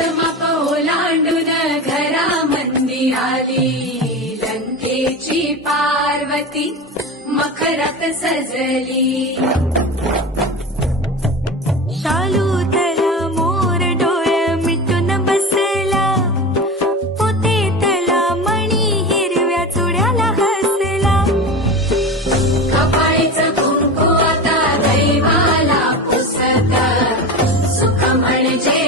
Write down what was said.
माप ओलांडून घरा मंदी आली, लंकेची पार्वती मखरात सजली. शालू तला मोर डोळे मिटून बसला, पोते तला मणी हिरव्या चुड्याला हसला. कपाळीचं कुंकू आता दैवाला पुसत, सुख म्हणजे